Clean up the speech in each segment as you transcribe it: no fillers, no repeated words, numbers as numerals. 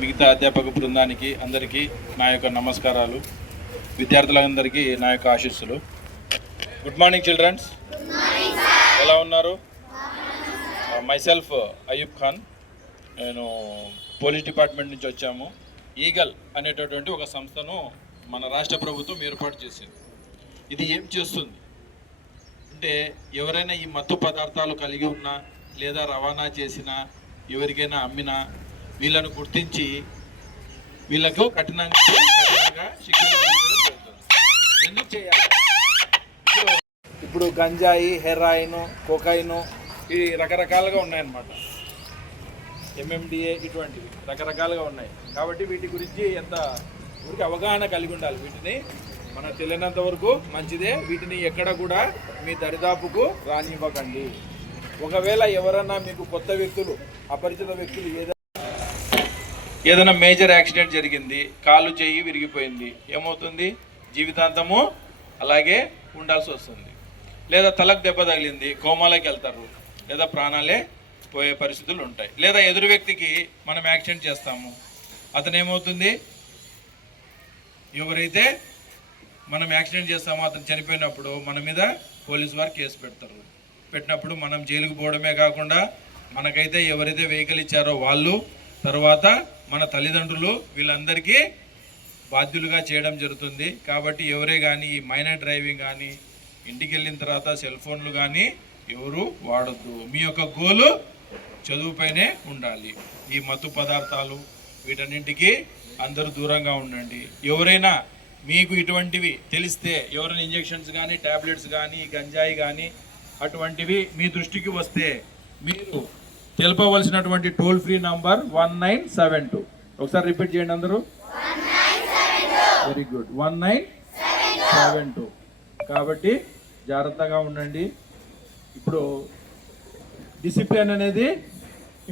మిగతా అధ్యాపక బృందానికి అందరికీ నా యొక్క నమస్కారాలు. విద్యార్థులందరికీ నా యొక్క ఆశీస్సులు. గుడ్ మార్నింగ్ చిల్డ్రన్స్, ఎలా ఉన్నారు? మైసెల్ఫ్ అయూబ్ ఖాన్. నేను పోలీస్ డిపార్ట్మెంట్ నుంచి వచ్చాము. ఈగల్ అనేటటువంటి ఒక సంస్థను మన రాష్ట్ర ప్రభుత్వం ఏర్పాటు చేసింది. ఇది ఏం చేస్తుంది అంటే, ఎవరైనా ఈ మత్తు పదార్థాలు కలిగి ఉన్నా లేదా రవాణా చేసినా ఎవరికైనా అమ్మినా వీళ్ళను గుర్తించి వీళ్ళకు కఠినంగా శిక్షణ జరుగుతుంది. ఎందుకు చేయాలి? ఇప్పుడు గంజాయి, హెరాయిన్, కోకాయిన్ ఇవి రకరకాలుగా ఉన్నాయన్నమాట. ఎంఎండిఏ ఇటువంటివి రకరకాలుగా ఉన్నాయి. కాబట్టి వీటి గురించి ఎంత ఊరికి అవగాహన కలిగి ఉండాలి. వీటిని మనకు తెలియనంత వరకు మంచిదే. వీటిని ఎక్కడ కూడా మీ దరిదాపుకు రానివ్వకండి. ఒకవేళ ఎవరన్నా మీకు కొత్త వ్యక్తులు, అపరిచిత వ్యక్తులు ఏదైనా మేజర్ యాక్సిడెంట్ జరిగింది, కాలు చెయ్యి విరిగిపోయింది, ఏమవుతుంది? జీవితాంతము అలాగే ఉండాల్సి వస్తుంది. లేదా తలకు దెబ్బ తగిలింది, కోమాలోకి వెళ్తారు, లేదా ప్రాణాలే పోయే పరిస్థితులు ఉంటాయి. లేదా ఎదురు వ్యక్తికి మనం యాక్సిడెంట్ చేస్తాము, అతను ఏమవుతుంది? ఎవరైతే మనం యాక్సిడెంట్ చేస్తామో అతను చనిపోయినప్పుడు మన మీద పోలీసు వారు కేసు పెడతారు. పెట్టినప్పుడు మనం జైలుకు పోవడమే కాకుండా మనకైతే ఎవరైతే వెహికల్ ఇచ్చారో వాళ్ళు, తర్వాత మన తల్లిదండ్రులు, వీళ్ళందరికీ బాధ్యులుగా చేయడం జరుగుతుంది. కాబట్టి ఎవరే కానీ ఈ మైనర్ డ్రైవింగ్ కానీ, ఇంటికి వెళ్ళిన తర్వాత సెల్ ఫోన్లు కానీ ఎవరు వాడొద్దు. మీ యొక్క గోలు చదువుపైనే ఉండాలి. ఈ మత్తు పదార్థాలు వీటన్నింటికి అందరూ దూరంగా ఉండండి. ఎవరైనా మీకు ఇటువంటివి తెలిస్తే, ఎవరైనా ఇంజెక్షన్స్ కానీ, ట్యాబ్లెట్స్ కానీ, గంజాయి కానీ అటువంటివి మీ దృష్టికి వస్తే మీరు తెలుపవలసినటువంటి టోల్ ఫ్రీ నంబర్ 1972. ఒకసారి రిపీట్ చేయండి అందరూ. Very good, 1972. కాబట్టి జాగ్రత్తగా ఉండండి. ఇప్పుడు డిసిప్లిన్ అనేది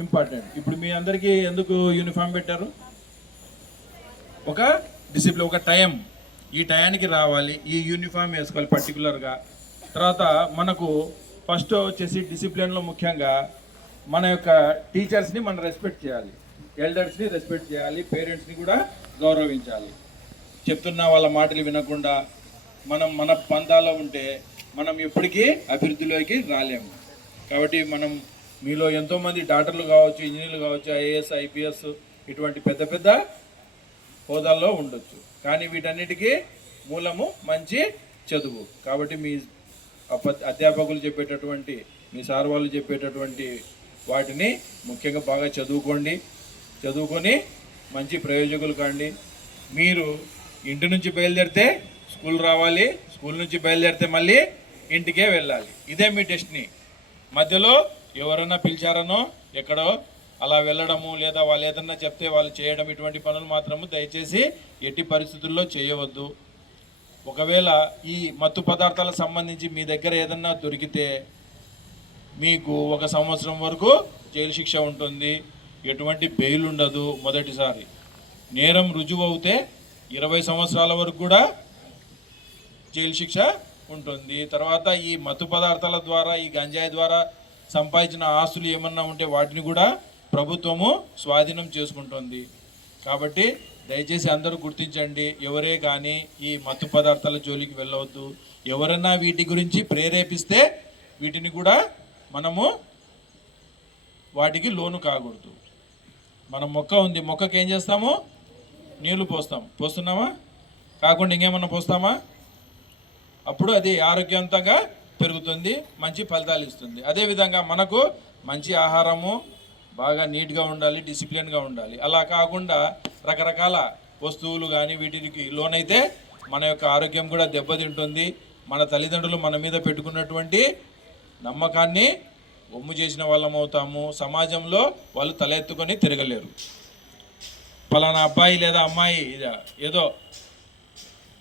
ఇంపార్టెంట్. ఇప్పుడు మీ అందరికీ ఎందుకు యూనిఫామ్ పెట్టారు? ఒక డిసిప్లిన్, ఒక టైం. ఈ టయానికి రావాలి, ఈ యూనిఫామ్ వేసుకోవాలి పర్టికులర్గా. తర్వాత మనకు ఫస్ట్ వచ్చేసి డిసిప్లిన్లో ముఖ్యంగా మన యొక్క టీచర్స్ని మనం రెస్పెక్ట్ చేయాలి, ఎల్డర్స్ని రెస్పెక్ట్ చేయాలి, పేరెంట్స్ని కూడా గౌరవించాలి. చెప్తున్న వాళ్ళ మాటలు వినకుండా మనం మన పంతాలో ఉంటే మనం ఎప్పటికీ అభివృద్ధిలోకి రాలేము. కాబట్టి మనం మీలో ఎంతోమంది డాక్టర్లు కావచ్చు, ఇంజనీర్లు కావచ్చు, ఐఏఎస్, ఐపీఎస్ ఇటువంటి పెద్ద పెద్ద హోదాల్లో ఉండొచ్చు. కానీ వీటన్నిటికీ మూలము మంచి చదువు. కాబట్టి మీ అధ్యాపకులు చెప్పేటటువంటి, మీ సార్ వాళ్ళు చెప్పేటటువంటి వాటిని ముఖ్యంగా బాగా చదువుకోండి. చదువుకొని మంచి ప్రయోజకులు కాండి. మీరు ఇంటి నుంచి బయలుదేరితే స్కూల్ రావాలి, స్కూల్ నుంచి బయలుదేరితే మళ్ళీ ఇంటికే వెళ్ళాలి. ఇదే మీ డెస్టినీ. మధ్యలో ఎవరన్నా పిలిచారనో ఎక్కడో అలా వెళ్ళడము, లేదా వాళ్ళు ఏదన్నా చెప్తే వాళ్ళు చేయడం, ఇటువంటి పనులు మాత్రము దయచేసి ఎట్టి పరిస్థితుల్లో చేయవద్దు. ఒకవేళ ఈ మత్తు పదార్థాలకు సంబంధించి మీ దగ్గర ఏదన్నా దొరికితే మీకు 1 సంవత్సరం వరకు జైలు శిక్ష ఉంటుంది. ఎటువంటి బెయిల్ ఉండదు. మొదటిసారి నేరం రుజువు అవుతే 20 సంవత్సరాల వరకు కూడా జైలు శిక్ష ఉంటుంది. తర్వాత ఈ మత్తు పదార్థాల ద్వారా, ఈ గంజాయి ద్వారా సంపాదించిన ఆస్తులు ఏమన్నా ఉంటే వాటిని కూడా ప్రభుత్వము స్వాధీనం చేసుకుంటుంది. కాబట్టి దయచేసి అందరూ గుర్తించండి. ఎవరే కానీ ఈ మత్తు పదార్థాల జోలికి వెళ్ళవద్దు. ఎవరైనా వీటి గురించి ప్రేరేపిస్తే వీటిని కూడా మనము వాటికి లోను కాకూడదు. మన మొక్క ఉంది, మొక్కకి ఏం చేస్తాము? నీళ్లు పోస్తున్నామా? కాకుండా ఇంకేమన్నా పోస్తామా? అప్పుడు అది ఆరోగ్యవంతంగా పెరుగుతుంది, మంచి ఫలితాలు ఇస్తుంది. అదేవిధంగా మనకు మంచి ఆహారము, బాగా నీట్గా ఉండాలి, డిసిప్లిన్గా ఉండాలి. అలా కాకుండా రకరకాల వస్తువులు కానీ వీటికి లోనైతే మన యొక్క ఆరోగ్యం కూడా దెబ్బతింటుంది. మన తల్లిదండ్రులు మన మీద పెట్టుకున్నటువంటి నమ్మకాన్ని ఒమ్ము చేసిన వాళ్ళం అవుతాము. సమాజంలో వాళ్ళు తలెత్తుకొని తిరగలేరు. పలానా అబ్బాయి లేదా అమ్మాయి ఏదో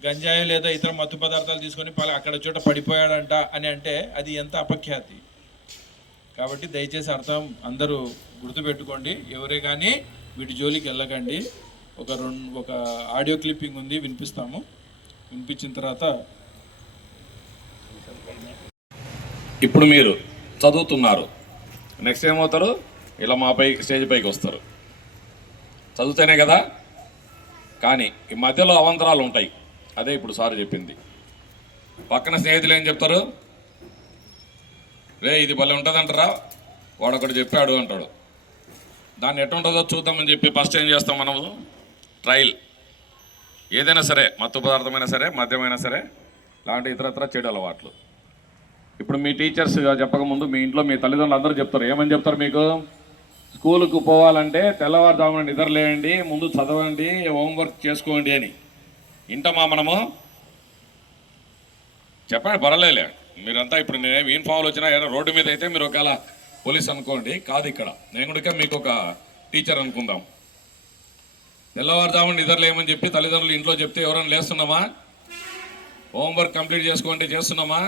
గంజాయి లేదా ఇతర మత్తు పదార్థాలు తీసుకొని అక్కడ చోట పడిపోయాడంట అని అంటే అది ఎంత అపఖ్యాతి. కాబట్టి దయచేసి అందరూ గుర్తుపెట్టుకోండి. ఎవరే కానీ వీటి జోలికి వెళ్ళకండి. ఒక ఆడియో క్లిప్పింగ్ ఉంది, వినిపిస్తాము. వినిపించిన తర్వాత ఇప్పుడు మీరు చదువుతున్నారు, నెక్స్ట్ ఏమవుతారు? ఇలా మాపై స్టేజ్ పైకి వస్తారు. చదివితేనే కదా. కానీ ఈ మధ్యలో అవాంతరాలు ఉంటాయి. అదే ఇప్పుడు సార్ చెప్పింది. పక్కన స్నేహితులు ఏం చెప్తారు, రే ఇది భలే ఉంటుందంటారా, వాడొకటి చెప్పాడు అంటాడు. దాన్ని ఎట్టుంటుందో చూద్దామని చెప్పి ఫస్ట్ ఏం చేస్తాం మనము, ట్రయల్. ఏదైనా సరే, మత్తు పదార్థమైనా సరే, మద్యమైనా సరే, లాంటి ఇతరత్ర చెడు అలవాట్లు. ఇప్పుడు మీ టీచర్స్ చెప్పకముందు మీ ఇంట్లో మీ తల్లిదండ్రులు అందరూ చెప్తారు. ఏమని చెప్తారు మీకు? స్కూలుకు పోవాలంటే తెల్లవారుజామున నిద్రలేయండి, ముందు చదవండి, హోంవర్క్ చేసుకోండి అని. ఇంటమా మనము? చెప్పండి, పర్వాలేలే. మీరంతా ఇప్పుడు నేను యూనిఫామ్లు వచ్చినా ఏదో రోడ్డు మీద అయితే మీరు ఒకవేళ పోలీస్ అనుకోండి, కాదు ఇక్కడ నేను కూడా మీకు ఒక టీచర్ అనుకుందాం. తెల్లవారుజామున నిద్రలేమని చెప్పి తల్లిదండ్రులు ఇంట్లో చెప్తే ఎవరైనా లేస్తున్నామా? హోంవర్క్ కంప్లీట్ చేసుకోండి చేస్తున్నామా?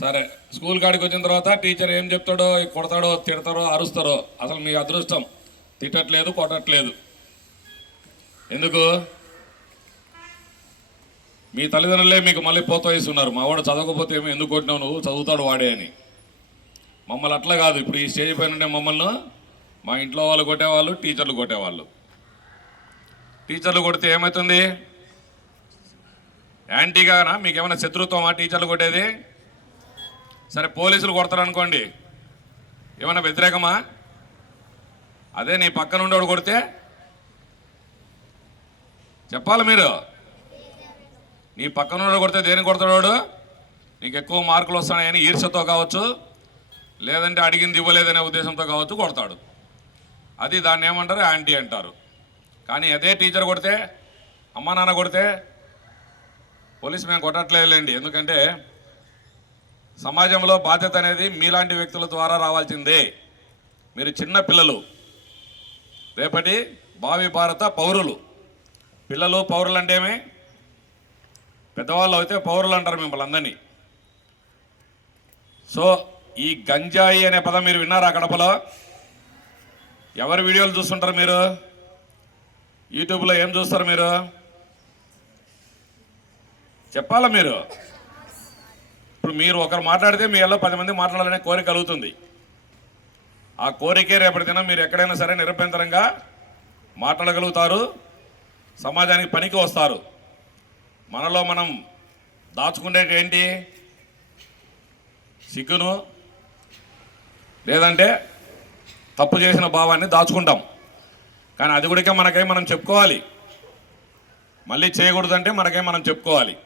సరే, స్కూల్ కాడికి వచ్చిన తర్వాత టీచర్ ఏం చెప్తాడో, కొడతాడో, తిడతారో, అరుస్తారో. అసలు మీ అదృష్టం తిట్టట్లేదు, కొట్టట్లేదు. ఎందుకు? మీ తల్లిదండ్రులే మీకు మళ్ళీ పోతోయిస్తున్నారు. మా వాడు చదవకపోతే ఏమో ఎందుకు కొట్టినావు నువ్వు, చదువుతాడు వాడే అని. మమ్మల్ని అట్లా కాదు. ఇప్పుడు ఈ స్టేజ్ పైన ఉండే మమ్మల్ని మా ఇంట్లో వాళ్ళు కొట్టేవాళ్ళు, టీచర్లు కొట్టేవాళ్ళు. టీచర్లు కొడితే ఏమవుతుంది? యాంటీగానా? మీకు ఏమైనా శత్రుత్వమా టీచర్లు కొట్టేది? సరే, పోలీసులు కొడతారు అనుకోండి, ఏమైనా వ్యతిరేకమా? అదే నీ పక్కన ఉండేవాడు కొడితే చెప్పాలి మీరు. నీ పక్కన ఉండేవాడు కొడితే దేనికి కొడతాడు వాడు? నీకు ఎక్కువ మార్కులు వస్తాయని ఈర్ష్యతో కావచ్చు, లేదంటే అడిగింది ఇవ్వలేదనే ఉద్దేశంతో కావచ్చు కొడతాడు. అది దాన్ని ఏమంటారు? యాంటీ అంటారు. కానీ అదే టీచర్ కొడితే, అమ్మా నాన్న కొడితే, పోలీసు మేము కొట్టట్లేదులేండి, ఎందుకంటే సమాజంలో బాధ్యత అనేది మీలాంటి వ్యక్తుల ద్వారా రావాల్సిందే. మీరు చిన్న పిల్లలు, రేపటి భావి భారత పౌరులు. పిల్లలు పౌరులు అంటే ఏమి? పెద్దవాళ్ళు అయితే పౌరులు అంటారు మిమ్మల్ని అందరినీ. సో ఈ గంజాయి అనే పదం మీరు విన్నారా కడపలో? ఎవరి వీడియోలు చూస్తుంటారు మీరు? యూట్యూబ్లో ఏం చూస్తారు మీరు? చెప్పాలా మీరు? ఇప్పుడు మీరు ఒకరు మాట్లాడితే మీ ఎలా 10 మంది మాట్లాడాలనే కోరిక కలుగుతుంది. ఆ కోరికే రేపటి దినం మీరు ఎక్కడైనా సరే నిరభ్యంతరంగా మాట్లాడగలుగుతారు, సమాజానికి పనికి వస్తారు. మనలో మనం దాచుకునేది ఏంటి? సిగ్గును, లేదంటే తప్పు చేసిన భావాన్ని దాచుకుంటాం. కానీ అది కూడా మనం చెప్పుకోవాలి. మళ్ళీ చేయకూడదంటే మనం చెప్పుకోవాలి.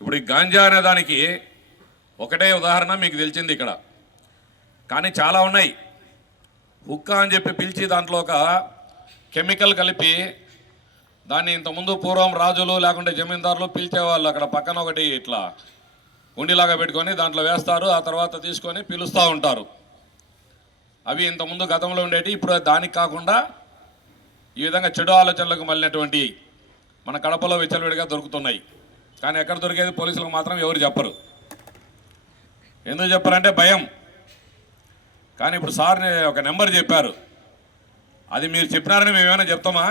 ఇప్పుడు ఈ గాంజా అనే దానికి ఒకటే ఉదాహరణ మీకు తెలిసింది ఇక్కడ, కానీ చాలా ఉన్నాయి. హుక్కా అని చెప్పి పిలిచి దాంట్లో ఒక కెమికల్ కలిపి దాన్ని ఇంతకుముందు పూర్వం రాజులు లేకుంటే జమీందారులు పిలిచేవాళ్ళు. అక్కడ పక్కన ఒకటి ఇట్లా గుండిలాగా పెట్టుకొని దాంట్లో వేస్తారు, ఆ తర్వాత తీసుకొని పిలుస్తూ ఉంటారు. అవి ఇంతకుముందు గతంలో ఉండేవి. ఇప్పుడు దానికి కాకుండా ఈ విధంగా చెడు ఆలోచనలకు మళ్ళినటువంటి మన కడపలో విచ్చలవిడిగా దొరుకుతున్నాయి. కానీ ఎక్కడ దొరికేది పోలీసులకు మాత్రం ఎవరు చెప్పరు. ఎందుకు చెప్పారంటే భయం. కానీ ఇప్పుడు సార్ ఒక నెంబర్ చెప్పారు, అది మీరు చెప్పినారని మేమేమైనా చెప్తామా?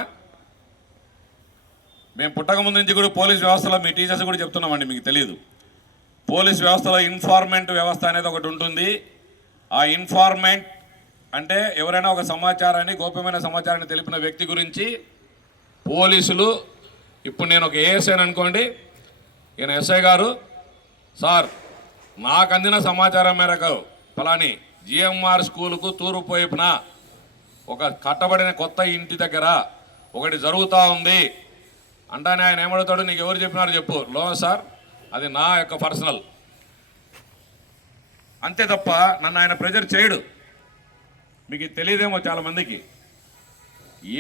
మేము పుట్టక ముందు నుంచి కూడా పోలీస్ వ్యవస్థలో మీ టీచర్స్ కూడా చెప్తున్నామండి, మీకు తెలియదు. పోలీస్ వ్యవస్థలో ఇన్ఫార్మెంట్ వ్యవస్థ అనేది ఒకటి ఉంటుంది. ఆ ఇన్ఫార్మెంట్ అంటే ఎవరైనా ఒక సమాచారాన్ని, గోప్యమైన సమాచారాన్ని తెలిపిన వ్యక్తి గురించి పోలీసులు, ఇప్పుడు నేను ఒక ఏఎస్ఐ అనుకోండి, ఈయన ఎస్ఐ గారు, సార్ నాకు అందిన సమాచారం మేరకు ఫలాని జిఎంఆర్ స్కూలుకు తూర్పు వైపున ఒక కట్టబడిన కొత్త ఇంటి దగ్గర ఒకటి జరుగుతూ ఉంది అంటానే ఆయన ఏమడుగుతాడు, నీకు ఎవరు చెప్పినారు చెప్పు. లో సార్, అది నా యొక్క పర్సనల్, అంతే తప్ప నన్ను ఆయన ప్రెజర్ చేయడు. మీకు తెలియదేమో చాలామందికి.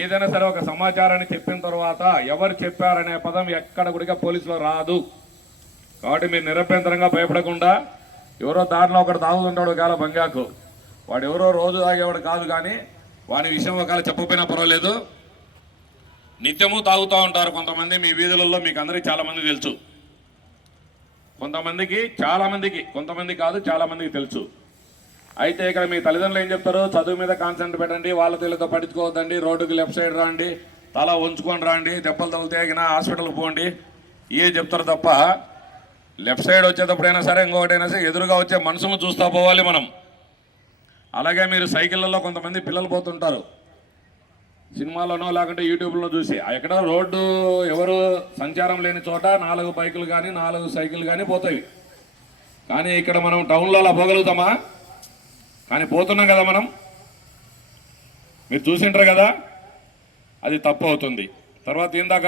ఏదైనా సరే ఒక సమాచారాన్ని చెప్పిన తర్వాత ఎవరు చెప్పారనే పదం ఎక్కడ కూడా పోలీసులో రాదు. కాబట్టి మీరు నిరభ్యంతరంగా భయపడకుండా, ఎవరో దారిలో ఒకటి తాగుతుంటాడు ఒకవేళ బంగాకు, వాడు ఎవరో రోజు తాగేవాడు కాదు, కానీ వాడి విషయం ఒకవేళ చెప్పకపోయినా పర్వాలేదు, నిత్యము తాగుతూ ఉంటారు కొంతమంది మీ వీధులలో. మీకు అందరికీ చాలామంది తెలుసు. కొంతమంది కాదు చాలామందికి తెలుసు. అయితే ఇక్కడ మీ తల్లిదండ్రులు ఏం చెప్తారు? చదువు మీద కాన్సన్ట్రేట్ పెట్టండి, వాళ్ళ తెల్లతో పట్టించుకోవద్దండి, రోడ్డుకి లెఫ్ట్ సైడ్ రాండి, తల ఉంచుకొని రాండి, దెబ్బలు తగిలితే హాస్పిటల్కి పోండి, ఇవే చెప్తారు తప్ప లెఫ్ట్ సైడ్ వచ్చేటప్పుడైనా సరే ఇంకొకటైనా సరే ఎదురుగా వచ్చే మనుషులను చూస్తూ పోవాలి మనం. అలాగే మీరు సైకిళ్ళల్లో కొంతమంది పిల్లలు పోతుంటారు, సినిమాలోనో లేకుంటే యూట్యూబ్లో చూసి ఎక్కడ రోడ్డు ఎవరు సంచారం లేని చోట 4 బైకులు కానీ 4 సైకిల్ కానీ పోతాయి. కానీ ఇక్కడ మనం టౌన్లో అలా పోగలుగుతామా? కానీ పోతున్నాం కదా మనం. మీరు చూసింటారు కదా, అది తప్పు అవుతుంది. తర్వాత ఇందాక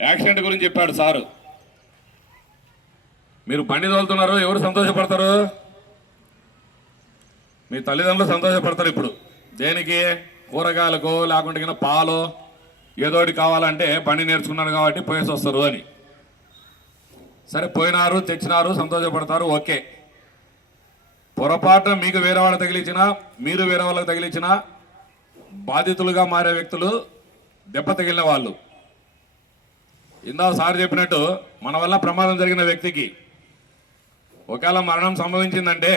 యాక్సిడెంట్ గురించి చెప్పాడు సారు. మీరు బండి తోలుతున్నారు, ఎవరు సంతోషపడతారు? మీ తల్లిదండ్రులు సంతోషపడతారు. ఇప్పుడు దేనికి? కూరగాయలకు లేకుంటే కింద పాలు ఏదోటి కావాలంటే బండి నేర్చుకున్నారు కాబట్టి పోయేసి వస్తారు అని. సరే, పోయినారు, తెచ్చినారు, సంతోషపడతారు, ఓకే. పొరపాటున మీకు వేరే వాళ్ళకి తగిలించినా, మీరు వేరే వాళ్ళకి తగిలించినా బాధితులుగా మారే వ్యక్తులు దెబ్బ తగిలిన వాళ్ళు. ఇందా సార్ చెప్పినట్టు మన వల్ల ప్రమాదం జరిగిన వ్యక్తికి ఒకవేళ మరణం సంభవించిందంటే,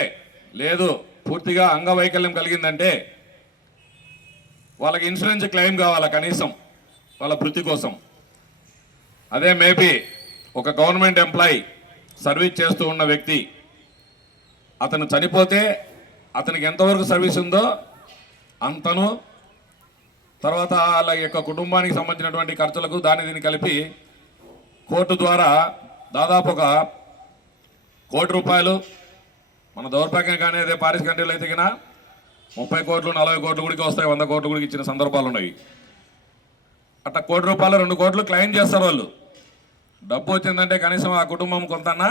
లేదు పూర్తిగా అంగవైకల్యం కలిగిందంటే వాళ్ళకి ఇన్సూరెన్స్ క్లెయిమ్ కావాలా కనీసం వాళ్ళ వృత్తి కోసం. అదే మేబీ ఒక గవర్నమెంట్ ఎంప్లాయీ సర్వీస్ చేస్తూ ఉన్న వ్యక్తి అతను చనిపోతే అతనికి ఎంతవరకు సర్వీస్ ఉందో అంతను, తర్వాత వాళ్ళ యొక్క కుటుంబానికి సంబంధించినటువంటి ఖర్చులకు దాని దీన్ని కలిపి కోర్టు ద్వారా దాదాపు ఒక 1 కోటి రూపాయలు, మన దౌర్భాగ్యం కానీ అదే పారిస్ కంట్రీలో అయితే కన్నా 30 కోట్లు 40 కోట్లు కూడా వస్తాయి, 100 కోట్లు కూడా ఇచ్చిన సందర్భాలు ఉన్నాయి. అట్లా 1 కోటి రూపాయలు 2 కోట్లు క్లెయిమ్ చేస్తారు వాళ్ళు. డబ్బు వచ్చిందంటే కనీసం ఆ కుటుంబం కొంతన్నా,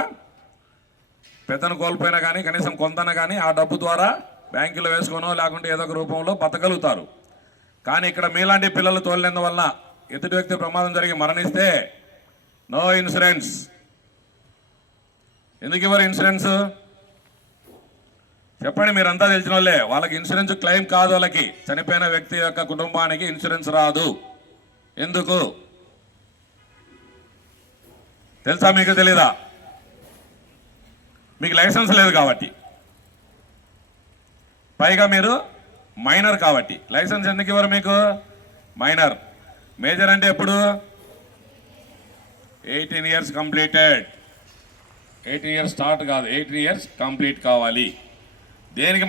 పెద్దను కోల్పోయినా కానీ కనీసం కొంతన కానీ ఆ డబ్బు ద్వారా బ్యాంకులో వేసుకోనో లేకుంటే ఏదో ఒక రూపంలో బతకగలుగుతారు. కానీ ఇక్కడ మీలాంటి పిల్లలు తోలినందువల్ల ఎదుటి వ్యక్తి ప్రమాదం జరిగి మరణిస్తే నో ఇన్సూరెన్స్. ఎందుకు ఇవ్వరు ఇన్సూరెన్స్? చెప్పండి, మీరంతా తెలిసిన వాళ్ళే. వాళ్ళకి ఇన్సూరెన్స్ క్లెయిమ్ కాదు. వాళ్ళకి చనిపోయిన వ్యక్తి యొక్క కుటుంబానికి ఇన్సూరెన్స్ రాదు. ఎందుకు తెలుసా? మీకు తెలీదా? మీకు లైసెన్స్ లేదు కాబట్టి, పైగా మీరు మైనర్ కాబట్టి. లైసెన్స్ ఎందుకు ఇవ్వరు మీకు? మైనర్. మేజర్ అంటే ఎప్పుడు? 18 ఇయర్స్ కంప్లీటెడ్. 18 ఇయర్స్ స్టార్ట్ కాదు, 18 ఇయర్స్ కంప్లీట్ కావాలి. దేనికి